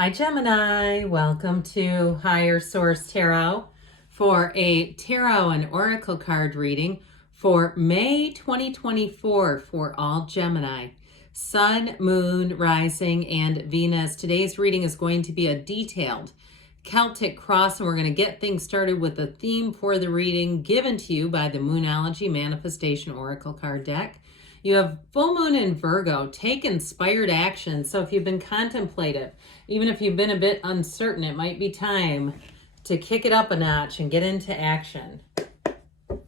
Hi Gemini, welcome to Higher Source Tarot for a tarot and oracle card reading for May 2024 for all Gemini. Sun, Moon, Rising, and Venus. Today's reading is going to be a detailed Celtic cross, and we're going to get things started with the theme for the reading given to you by the Moonology Manifestation Oracle card deck. You have full moon in Virgo. Take inspired action. So if you've been contemplative, even if you've been a bit uncertain, it might be time to kick it up a notch and get into action. All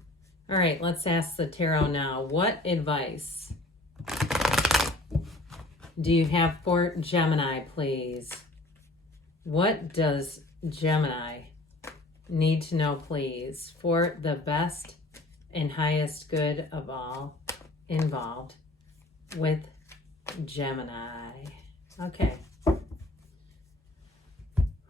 right, let's ask the tarot now. What advice do you have for Gemini, please? What does Gemini need to know, please, for the best and highest good of all involved with Gemini? Okay.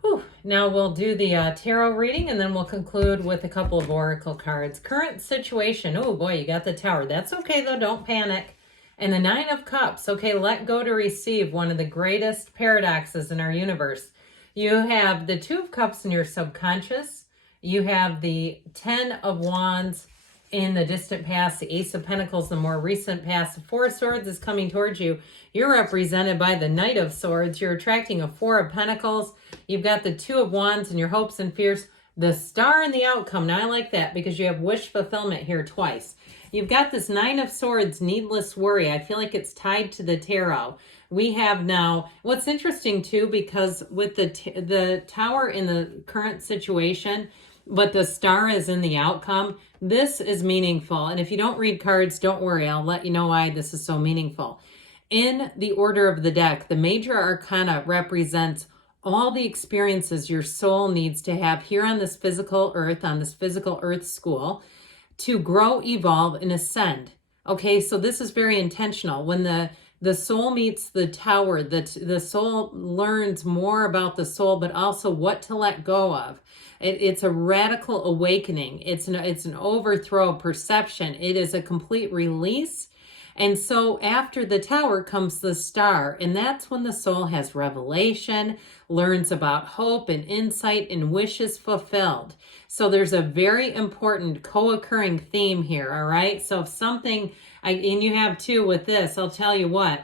Whew. Now we'll do the tarot reading, and then we'll conclude with a couple of oracle cards. Current situation. Oh boy, you got the Tower. That's okay though, don't panic. And the Nine of Cups. Okay, let go to receive, one of the greatest paradoxes in our universe. You have the Two of Cups in your subconscious. You have the Ten of Wands in the distant past, the Ace of Pentacles, the more recent past. The Four of Swords is coming towards you. You're represented by the Knight of Swords. You're attracting a Four of Pentacles. You've got the Two of Wands and your hopes and fears. The Star and the outcome. Now I like that because you have wish fulfillment here twice. You've got this Nine of Swords, needless worry. I feel like it's tied to the tarot. We have now, what's interesting too, because with the Tower in the current situation, but the Star is in the outcome, this is meaningful. And if you don't read cards, don't worry. I'll let you know why this is so meaningful. In the order of the deck, the Major Arcana represents all the experiences your soul needs to have here on this physical earth, on this physical earth school, to grow, evolve, and ascend. Okay, so this is very intentional. When the soul meets the Tower, the soul learns more about the soul, but also what to let go of. It's a radical awakening. It's an overthrow of perception. It is a complete release. And so after the Tower comes the Star, and that's when the soul has revelation, learns about hope and insight, and wishes fulfilled. So there's a very important co-occurring theme here, all right? So if something, and you have two with this, I'll tell you what,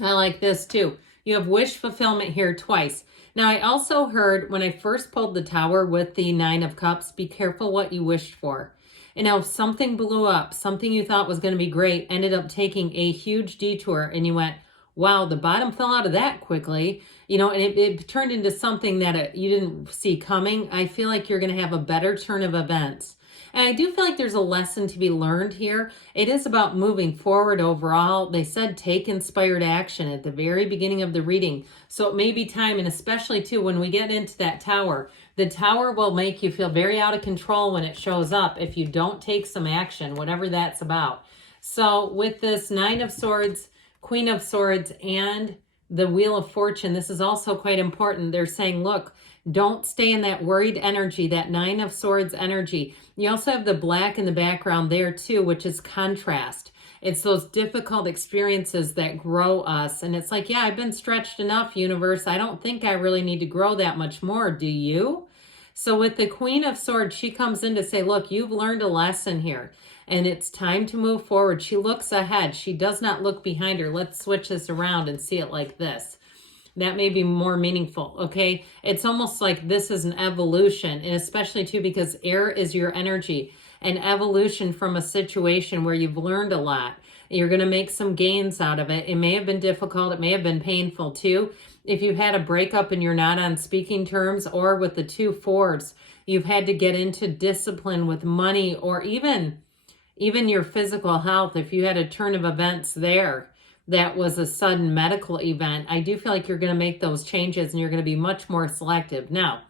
I like this too. You have wish fulfillment here twice. Now, I also heard when I first pulled the Tower with the Nine of Cups, be careful what you wished for. And now if something blew up, something you thought was going to be great, ended up taking a huge detour, and you went, wow, the bottom fell out of that quickly, and it turned into something that you didn't see coming. I feel like you're going to have a better turn of events. And I do feel like there's a lesson to be learned here. It is about moving forward overall. They said take inspired action at the very beginning of the reading. So it may be time, and especially too when we get into that Tower, the Tower will make you feel very out of control when it shows up if you don't take some action, whatever that's about. So with this Nine of Swords, Queen of Swords, and the Wheel of Fortune, this is also quite important. They're saying, look, don't stay in that worried energy, that Nine of Swords energy. You also have the black in the background there too, which is contrast. It's those difficult experiences that grow us. And it's like, yeah, I've been stretched enough, universe. I don't think I really need to grow that much more. Do you? So with the Queen of Swords, she comes in to say, look, you've learned a lesson here, and it's time to move forward. She looks ahead. She does not look behind her. Let's switch this around and see it like this. That may be more meaningful, okay? It's almost like this is an evolution, and especially too because air is your energy. An evolution from a situation where you've learned a lot. You're going to make some gains out of it. It may have been difficult. It may have been painful too. If you've had a breakup and you're not on speaking terms, or with the two fours, you've had to get into discipline with money, or even your physical health. If you had a turn of events there, that was a sudden medical event, I do feel like you're going to make those changes and you're going to be much more selective. Now,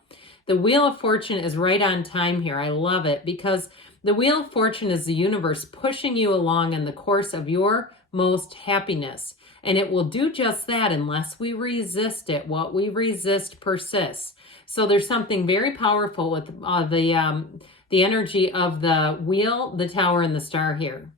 the Wheel of Fortune is right on time here. I love it because the Wheel of Fortune is the universe pushing you along in the course of your most happiness. And it will do just that unless we resist it. What we resist persists. So there's something very powerful with the energy of the Wheel, the Tower, and the Star here.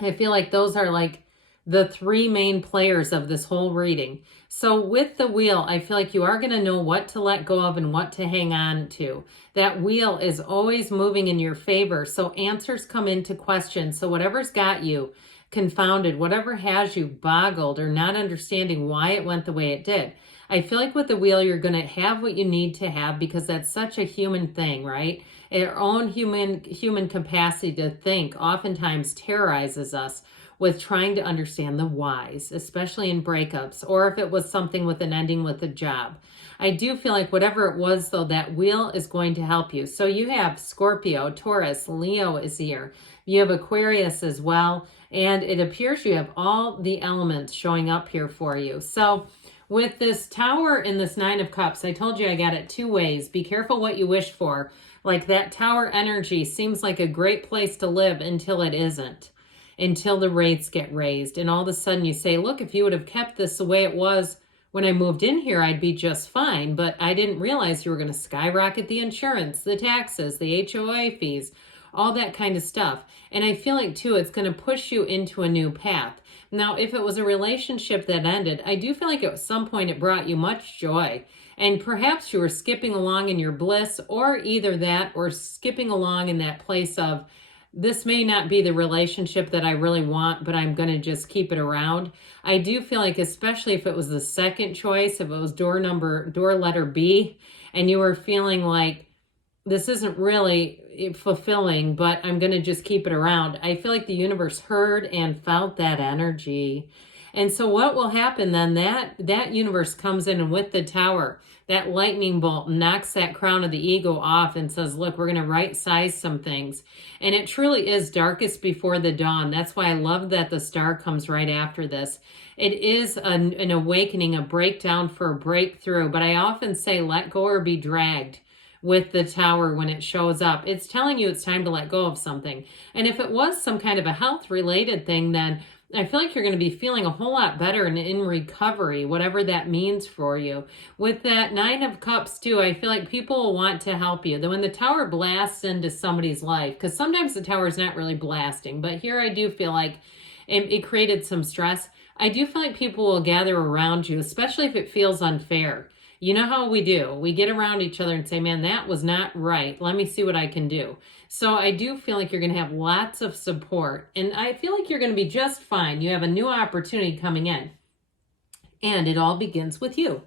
I feel like those are like the three main players of this whole reading. So with the wheel, I feel like you are going to know what to let go of and what to hang on to. That wheel is always moving in your favor. So answers come into question. So whatever's got you confounded, whatever has you boggled or not understanding why it went the way it did, I feel like with the wheel, you're going to have what you need to have, because that's such a human thing, right? Our own human capacity to think oftentimes terrorizes us with trying to understand the whys, especially in breakups, or if it was something with an ending with a job. I do feel like whatever it was, though, that wheel is going to help you. So you have Scorpio, Taurus, Leo is here. You have Aquarius as well. And it appears you have all the elements showing up here for you. So with this Tower and this Nine of Cups, I told you I got it two ways. Be careful what you wish for. Like that Tower energy seems like a great place to live until it isn't. Until the rates get raised. And all of a sudden you say, look, if you would have kept this the way it was when I moved in here, I'd be just fine. But I didn't realize you were going to skyrocket the insurance, the taxes, the HOA fees, all that kind of stuff. And I feel like, too, it's going to push you into a new path. Now, if it was a relationship that ended, I do feel like at some point it brought you much joy. And perhaps you were skipping along in your bliss, or either that or skipping along in that place of, this may not be the relationship that I really want, but I'm going to just keep it around. I do feel like, especially if it was the second choice, if it was door letter B, and you were feeling like this isn't really fulfilling, but I'm going to just keep it around. I feel like the universe heard and felt that energy. And so what will happen then, that universe comes in, and with the Tower, that lightning bolt knocks that crown of the ego off and says, look, we're going to right size some things. And it truly is darkest before the dawn. That's why I love that the star comes right after this. It is an awakening, a breakdown for a breakthrough. But I often say, let go or be dragged. With the Tower, when it shows up, it's telling you it's time to let go of something. And if it was some kind of a health related thing, then I feel like you're going to be feeling a whole lot better and in recovery, whatever that means for you. With that Nine of Cups too, I feel like people will want to help you. Then when the Tower blasts into somebody's life, because sometimes the Tower is not really blasting, but here I do feel like it created some stress. I do feel like people will gather around you, especially if it feels unfair. You know how we do. We get around each other and say, man, that was not right. Let me see what I can do. So I do feel like you're going to have lots of support. And I feel like you're going to be just fine. You have a new opportunity coming in. And it all begins with you.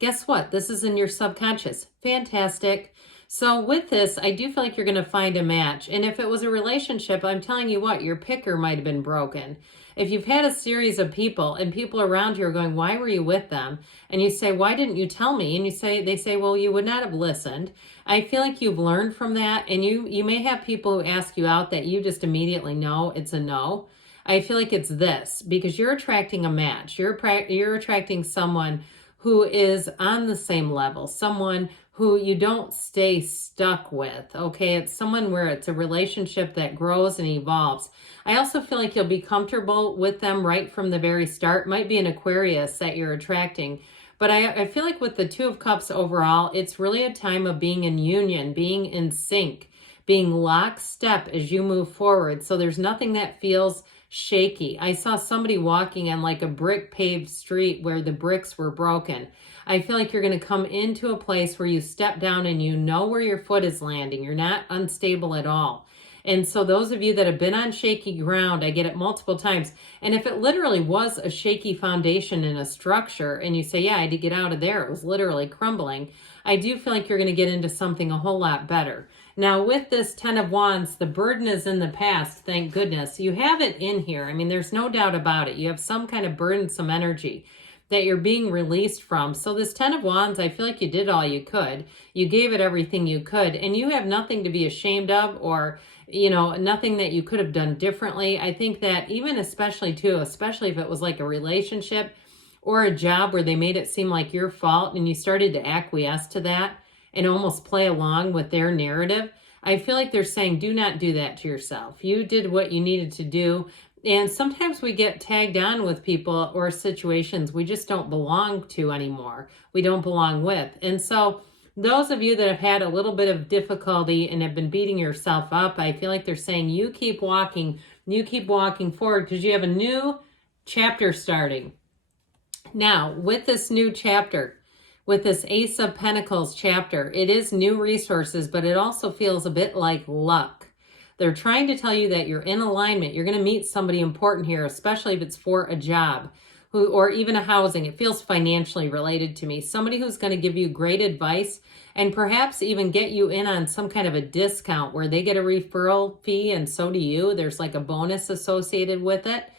Guess what? This is in your subconscious. Fantastic. So with this, I do feel like you're going to find a match. And if it was a relationship, I'm telling you what, your picker might have been broken. If you've had a series of people and people around you are going, why were you with them? And you say, why didn't you tell me? And they say, well, you would not have listened. I feel like you've learned from that. And you may have people who ask you out that you just immediately know it's a no. I feel like it's this, because you're attracting a match. You're attracting someone who is on the same level, someone who you don't stay stuck with, okay? It's someone where it's a relationship that grows and evolves. I also feel like you'll be comfortable with them right from the very start. Might be an Aquarius that you're attracting. But I feel like with the Two of Cups overall, it's really a time of being in union, being in sync, being lockstep as you move forward. So there's nothing that feels shaky. I saw somebody walking on like a brick paved street where the bricks were broken. I feel like you're going to come into a place where you step down and you know where your foot is landing. You're not unstable at all. And so those of you that have been on shaky ground, I get it multiple times. And if it literally was a shaky foundation in a structure and you say, yeah, I had to get out of there, it was literally crumbling, I do feel like you're going to get into something a whole lot better. Now with this Ten of Wands, the burden is in the past, thank goodness. You have it in here. I mean, there's no doubt about it. You have some kind of burdensome energy that you're being released from. So this Ten of Wands, I feel like you did all you could. You gave it everything you could, and you have nothing to be ashamed of, or, you know, nothing that you could have done differently. I think that even especially if it was like a relationship or a job where they made it seem like your fault and you started to acquiesce to that and almost play along with their narrative, I feel like they're saying, do not do that to yourself. You did what you needed to do. And sometimes we get tagged on with people or situations we just don't belong to anymore. We don't belong with. And so those of you that have had a little bit of difficulty and have been beating yourself up, I feel like they're saying you keep walking forward, because you have a new chapter starting. Now, with this new chapter, with this Ace of Pentacles chapter, it is new resources, but it also feels a bit like luck. They're trying to tell you that you're in alignment. You're going to meet somebody important here, especially if it's for a job or even a housing. It feels financially related to me. Somebody who's going to give you great advice and perhaps even get you in on some kind of a discount where they get a referral fee and so do you. There's like a bonus associated with it.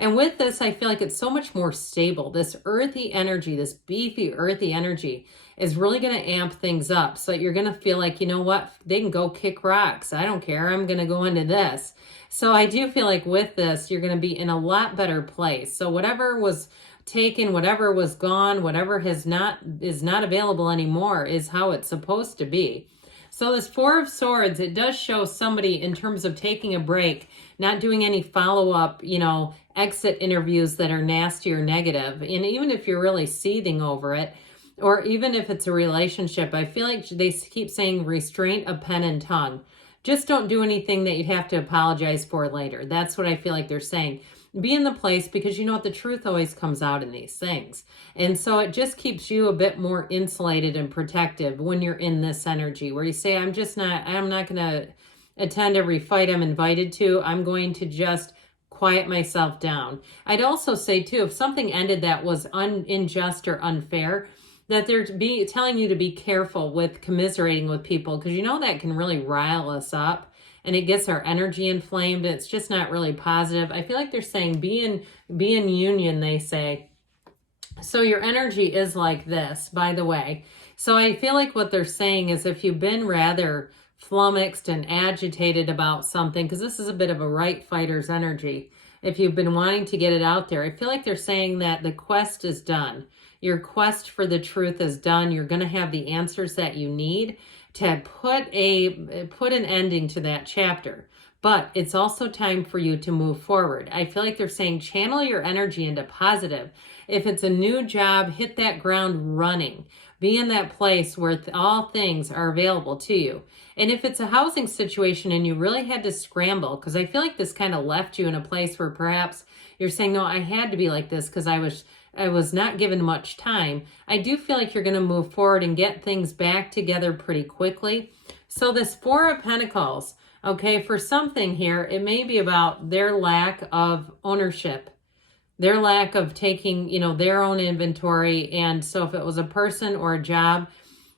And with this, I feel like it's so much more stable. This earthy energy, this beefy earthy energy is really going to amp things up so that you're going to feel like, you know what, they can go kick rocks. I don't care. I'm going to go into this. So I do feel like with this, you're going to be in a lot better place. So whatever was taken, whatever was gone, whatever is not available anymore is how it's supposed to be. So this Four of Swords, it does show somebody in terms of taking a break, not doing any follow-up, exit interviews that are nasty or negative. And even if you're really seething over it, or even if it's a relationship, I feel like they keep saying restraint of pen and tongue. Just don't do anything that you'd have to apologize for later. That's what I feel like they're saying. Be in the place because you know what, the truth always comes out in these things. And so it just keeps you a bit more insulated and protective when you're in this energy where you say, I'm not going to attend every fight I'm invited to. I'm going to just quiet myself down. I'd also say too, if something ended that was unjust or unfair, that they're telling you to be careful with commiserating with people because you know that can really rile us up and it gets our energy inflamed. It's just not really positive. I feel like they're saying be in union, they say. So your energy is like this, by the way. So I feel like what they're saying is if you've been rather flummoxed and agitated about something, because this is a bit of a right fighter's energy, if you've been wanting to get it out there, I feel like they're saying that the quest is done. Your quest for the truth is done. You're going to have the answers that you need to put an ending to that chapter. But it's also time for you to move forward. I feel like they're saying channel your energy into positive. If it's a new job, hit that ground running. Be in that place where all things are available to you. And if it's a housing situation and you really had to scramble, because I feel like this kind of left you in a place where perhaps you're saying, no, I had to be like this because I was not given much time. I do feel like you're going to move forward and get things back together pretty quickly. So this Four of Pentacles, okay, for something here, it may be about their lack of ownership, their lack of taking, their own inventory. And so if it was a person or a job,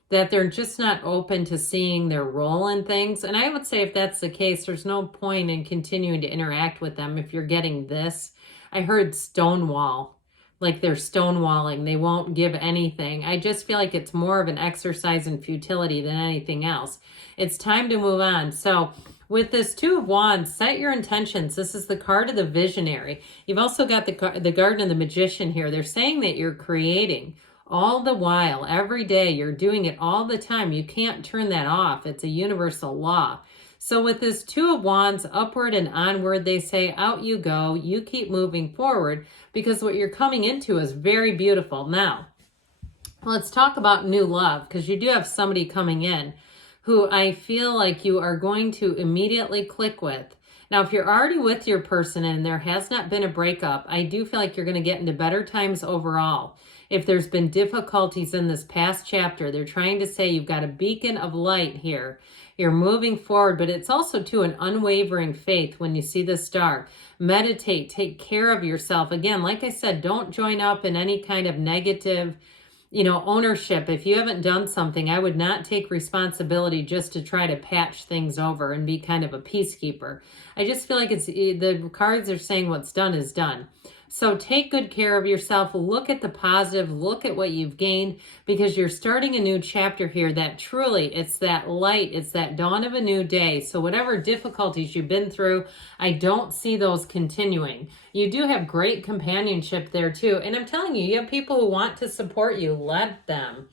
that they're just not open to seeing their role in things. And I would say if that's the case, there's no point in continuing to interact with them if you're getting this. I heard stonewall, like they're stonewalling. They won't give anything. I just feel like it's more of an exercise in futility than anything else. It's time to move on. So with this Two of Wands, set your intentions. This is the card of the visionary. You've also got the Garden of the Magician here. They're saying that you're creating all the while, every day. You're doing it all the time. You can't turn that off. It's a universal law. So with this Two of Wands, upward and onward, they say, out you go. You keep moving forward because what you're coming into is very beautiful. Now, let's talk about new love because you do have somebody coming in who I feel like you are going to immediately click with. Now, if you're already with your person and there has not been a breakup, I do feel like you're going to get into better times overall. If there's been difficulties in this past chapter, they're trying to say you've got a beacon of light here. You're moving forward, but it's also to an unwavering faith when you see the star. Meditate, take care of yourself. Again, like I said, don't join up in any kind of negative ownership. If you haven't done something, I would not take responsibility just to try to patch things over and be kind of a peacekeeper. I just feel like the cards are saying what's done is done. So take good care of yourself. Look at the positive. Look at what you've gained because you're starting a new chapter here that truly, it's that light. It's that dawn of a new day. So whatever difficulties you've been through, I don't see those continuing. You do have great companionship there too. And I'm telling you, you have people who want to support you. Let them,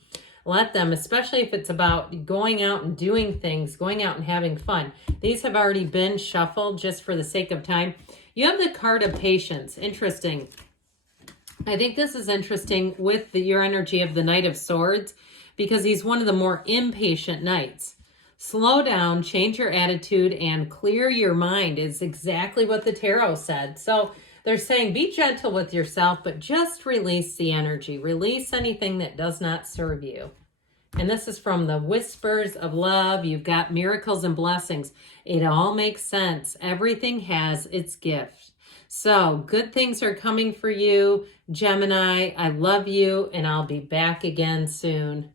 especially if it's about going out and doing things, going out and having fun. These have already been shuffled just for the sake of time. You have the card of patience. Interesting. I think this is interesting with your energy of the Knight of Swords because he's one of the more impatient knights. Slow down, change your attitude, and clear your mind is exactly what the tarot said. So They're saying be gentle with yourself, but just release the energy. Release anything that does not serve you. And this is from the Whispers of Love. You've got miracles and blessings. It all makes sense. Everything has its gift. So good things are coming for you, Gemini. I love you, and I'll be back again soon.